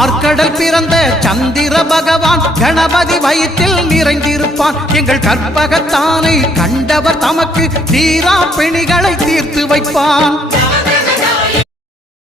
பார்க்கடல் பிறந்த சந்திர பகவான் கணபதி வயிற்றில் நிறைந்திருப்பான் எங்கள் கற்பகத்தானை கண்டவர் தமக்கு தீரா பிணிகளை தீர்த்து வைப்பான்